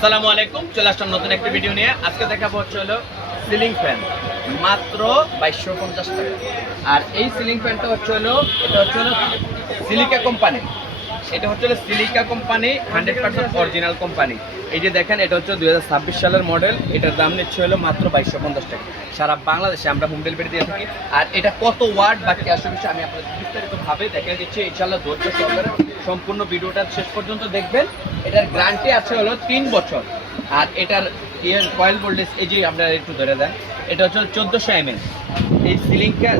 আসসালামু আলাইকুম, চলে আসলাম নতুন একটা ভিডিও নিয়ে। আজকে দেখাবো হলো সিলিং ফ্যান, মাত্র 2250 টাকা। আর এই সিলিং ফ্যানটা হলো সিলিকা কোম্পানি। এটা সিলিকা কোম্পানি, 100% অরিজিনাল কোম্পানি। এই যে দেখেন, এটা 2026 সালের মডেল। এটার দাম নিচ্ছে মাত্র 2250 টাকা। সারা বাংলাদেশে আমরা হোম ডেলিভারি দিয়ে থাকি। আর এটা কত ওয়াট বা ক্যাশ বিষয়ে আমি আপনাদের বিস্তারিতভাবে দেখা দিচ্ছি। ইনশাআল্লাহ ধৈর্য সহকারে সম্পূর্ণ ভিডিওটা শেষ পর্যন্ত দেখবেন। এটার গ্যারান্টি আছে 3 বছর। আর এটার কয়েল ভোল্টেজ এই যে আপনারা একটু ধরে দেন, এটা 1400 mAh। এই সিলিকা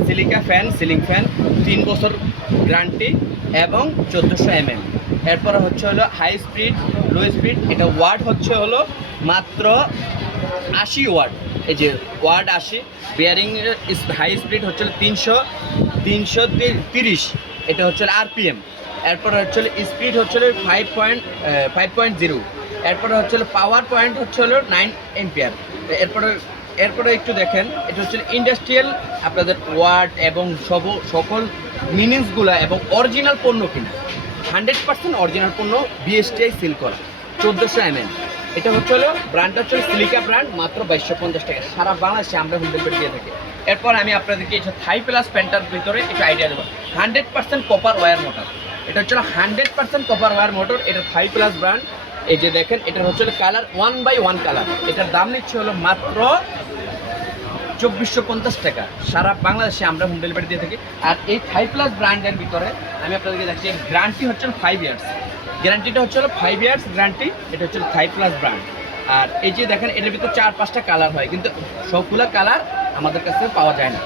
সিলিং ফ্যান 3 বছর গ্যারান্টি এবং 1400 mAh। এরপরে হাই স্পিড, লো স্পিড। এটা ওয়াট মাত্র 80 ওয়াট। এই যে ওয়াট 80। Bearing high speed 330। এটা আরপিএম। এরপরে স্পিড 5.0। এরপরে পাওয়ার পয়েন্ট 9 এম্পিয়ার। এরপরে একটু দেখেন, এটা ইন্ডাস্ট্রিয়াল আপনাদের ওয়াট এবং সকল মিনিংসগুলো এবং অরিজিনাল পণ্য কিনা, 100% অরিজিনাল পণ্য, বিএসটিআই সিল করা, 1400 mAh। এটা ব্র্যান্ডটা সিলিকা ব্র্যান্ড, মাত্র 2250 টাকা। সারা বাংলাদেশে আমরা হোম ডেলিভারি দিয়ে থাকি। এরপর আমি আপনাদেরকে থাই প্লাস প্যান্টার ভিতরে একটু আইডিয়া দেবো। 100% কপার ওয়্যার মোটর। এটা 100% কপার ওয়্যার মোটর। এটা থাই প্লাস ব্র্যান্ড। এই যে দেখেন, এটা কালার 1/1 কালার। এটার দাম নিচ্ছে মাত্র 2450 টাকা। সারা বাংলাদেশে আমরা হোম ডেলিভারি দিয়ে থাকি। আর এই থাই প্লাস ব্র্যান্ডের ভিতরে আমি আপনাদেরকে দেখছি, গ্যারান্টি 5 ইয়ার্স। গ্যারান্টিটা 5 years guarantee. এটা থাই প্লাস ব্র্যান্ড। আর এই যে দেখেন, এটার ভিতরে 4-5টা কালার হয়, কিন্তু সবগুলো কালার আমাদের কাছে পাওয়া যায় না,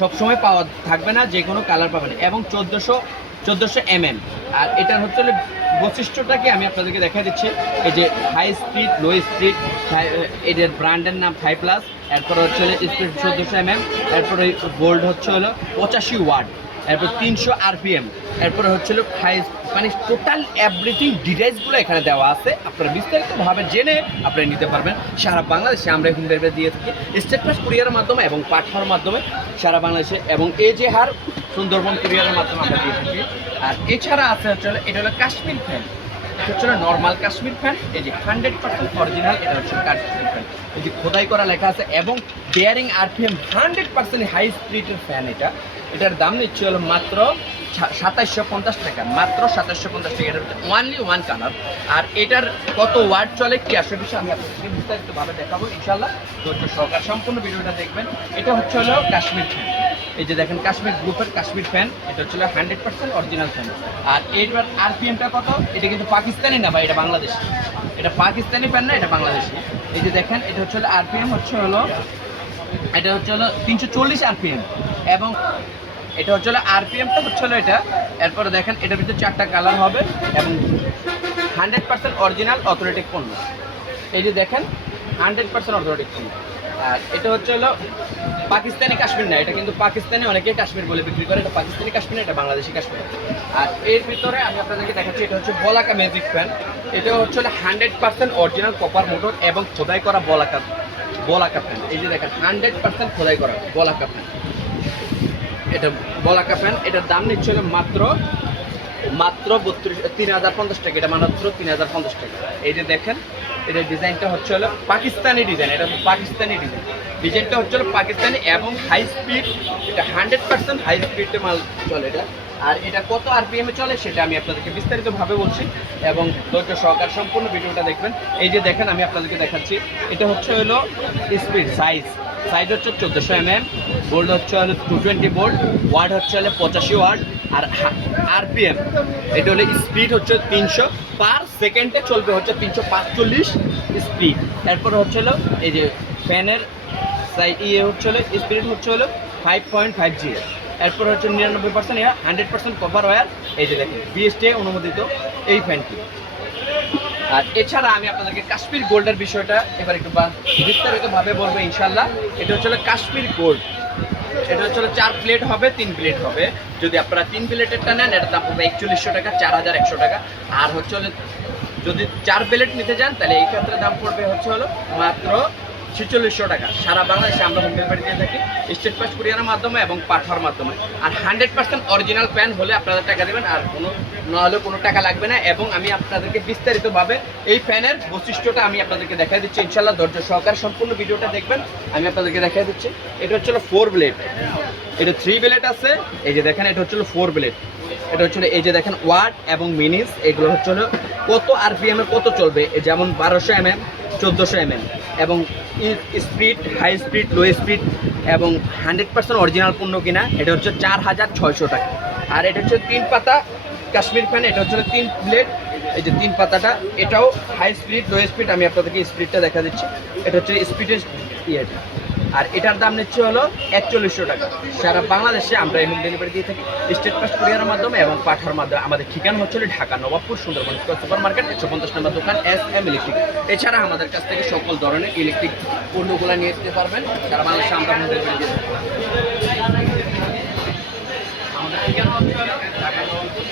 সবসময় পাওয়া থাকবে না, যে কোনো কালার পাবেন। এবং 1400 mAh। আর এটার বৈশিষ্ট্যটা কি আমি আপনাদেরকে দেখা দিচ্ছি। এই যে হাই স্পিড, লো স্পিড, এটার ব্র্যান্ডের নাম থাই প্লাস। এরপর স্পিড 1400 mAh। এরপরে ভোল্ট 85 ওয়াট। এরপর 300 আরপিএম। এরপরে হাই, মানে টোটাল এভরিথিং ডিটেইলসগুলো এখানে দেওয়া আছে। আপনারা বিস্তারিতভাবে জেনে আপনারা নিতে পারবেন। সারা বাংলাদেশে আমরা হোম ডেলিভারি দিয়ে থাকি, স্টেট প্লাস কুরিয়ারের মাধ্যমে এবং পাঠানোর মাধ্যমে সারা বাংলাদেশে, এবং এজেহার সুন্দরবন কুরিয়ারের মাধ্যমে আমরা দিয়ে থাকি। আর এছাড়া আছে এটা কাশ্মীর ফ্যান। এটা নর্মাল কাশ্মীর ফ্যান। এই যে 100% অরিজিনাল, এটা কাশ্মীর ফ্যান। এই যে খোদাই করা লেখা আছে এবং বেয়ারিং আরপিএম 100% হাই স্পিডের ফ্যান। এটার দাম নিচ্ছে মাত্র 2750 টাকা। মাত্র 2750 টাকা। এটা ওয়ানলি ওয়ান কালার। আর এটার কত ওয়াট চলে, কি আসলে বিষয়ে আমি আপনাদেরকে বিস্তারিতভাবে দেখাবো। ইনশাআল্লাহ ধৈর্য সহকারে সম্পূর্ণ ভিডিওটা দেখবেন। এটা কাশ্মীর ফ্যান। এই যে দেখেন, কাশ্মীর গ্রুপের কাশ্মীর ফ্যান। এটা 100% অরিজিনাল ফ্যান। আর এইবার আরপিএমটা কত, এটা কিন্তু পাকিস্তানি না ভাই, এটা বাংলাদেশি। এটা পাকিস্তানি ফ্যান না, এটা বাংলাদেশি। এই যে দেখেন, এটা আরপিএম এটা 340 আরপিএম। এবং এটা আরপিএমটা এটা। এরপরে দেখেন, এটার ভিতরে 4টা কালার হবে এবং 100% অরিজিনাল অথেন্টিক পণ্য। এই যে দেখেন, 100% অথেন্টিক পণ্য। আর এটা পাকিস্তানি কাশ্মীর না, এটা কিন্তু পাকিস্তানি অনেকেই কাশ্মীর বলে বিক্রি করে। এটা পাকিস্তানি কাশ্মীর, এটা বাংলাদেশি কাশ্মীর। আর এর ভিতরে আমি আপনাদেরকে দেখাচ্ছি, এটা বলাকা ম্যাজিক ফ্যান। এটা 100% অরিজিনাল কপার মোটর এবং খোদাই করা বলাকা ফ্যান। এই যে দেখেন, 100% খোদাই করা বলাকা ফ্যান। এটা বলাকা ফ্যান। এটার দাম নিচ্ছে মাত্র 3050 টাকা। এটা মাত্র 3050 টাকা। এই যে দেখেন, এটার ডিজাইনটা পাকিস্তানি ডিজাইন। এটা পাকিস্তানি ডিজাইন। ডিজাইনটা পাকিস্তানি এবং হাই স্পিড। এটা 100% হাই স্পিডে মাল চলে এটা। আর এটা কত আরপিএমে চলে সেটা আমি আপনাদেরকে বিস্তারিতভাবে বলছি, এবং ধৈর্য সহকারে সম্পূর্ণ ভিডিওটা দেখবেন। এই যে দেখেন, আমি আপনাদেরকে দেখাচ্ছি, এটা speed size 1400 mAh। Volt 220 volt. Watt 85 watt. আর আরপিএম এটা স্পিড 300 পার সেকেন্ডে চলবে 345 স্পিড। এরপর এই যে ফ্যানের স্পিড 5.50। এরপর 99% 100% কভার ওয়্যার। এই যে দেখেন, বিএসটিআই অনুমোদিত এই ফ্যানটি। আর এছাড়া আমি আপনাদেরকে কাশ্মীর গোল্ডের বিষয়টা এবার একটু বিস্তারিতভাবে বলবো ইনশাল্লাহ। এটা কাশ্মীর গোল্ড। এটা 4 প্লেট হবে, 3 প্লেট হবে। যদি আপনারা 3 প্লেটেরটা নেন, এটার দাম পড়বে 4100 টাকা, 4100 টাকা। আর যদি 4 প্লেট নিতে যান, তাহলে এই ক্ষেত্রে দাম পড়বে মাত্র 4600 টাকা। সারা বাংলাদেশে আমরা হোম ডেলিভারি দিয়ে থাকি স্টেট ফাস্ট কুরিয়ারের মাধ্যমে এবং পাঠার মাধ্যমে। আর 100% অরিজিনাল ফ্যান হলে আপনারা টাকা দেবেন, আর কোনো না হলে কোনো টাকা লাগবে না। এবং আমি আপনাদেরকে বিস্তারিতভাবে এই ফ্যানের বৈশিষ্ট্যটা আমি আপনাদেরকে দেখাই দিচ্ছি, ইনশাল্লাহ ধৈর্য সহকারে সম্পূর্ণ ভিডিওটা দেখবেন। আমি আপনাদেরকে দেখাই দিচ্ছি। এটা হচ্ছে 4 ব্লেড, এটা 3 ব্লেড আছে, এই যে দেখেন এটা হচ্ছে 4 ব্লেড। এটা হচ্ছে এই যে দেখেন ওয়াট এবং মিনিটস, এগুলো হচ্ছে কত আরপিএম এ কত চলবে, যেমন 1200 mm, 1400 mm, এবং speed, high speed, low speed, এবং 100% অরিজিনাল পণ্য কিনা। এটা হচ্ছে 4600 টাকা। আর এটা হচ্ছে 3 পাতা কাশ্মীর ফ্যান, এটা হচ্ছে 3 ব্লেড, এই যে 3 পাতাটা, এটাও হাই স্পিড, লো স্পিড। আমি আপনাদেরকে স্পিডটা দেখা দিচ্ছি। এটা হচ্ছে স্পিডের ইয়েটা। আর এটার দাম নিচ্ছে হলো 4100 টাকা। সারা বাংলাদেশে আমরা এই হোম ডেলিভারি দিয়ে থাকি স্টেট ফাস্ট কুরিয়ারের মাধ্যমে এবং পাঠার মাধ্যমে। আমাদের ঠিকানা হচ্ছে ঢাকা নবাবপুর সুন্দরবন সুপার মার্কেট 150 নম্বর দোকান SM ইলেকট্রিক। এছাড়া আমাদের কাছ থেকে সকল ধরনের ইলেকট্রিক পণ্যগুলো নিয়ে যেতে পারবেন। সারা বাংলাদেশে আমরা হোম ডেলিভারি দিয়ে থাকি। আমাদের ঠিকানা হচ্ছে ঢাকা নবাবপুর।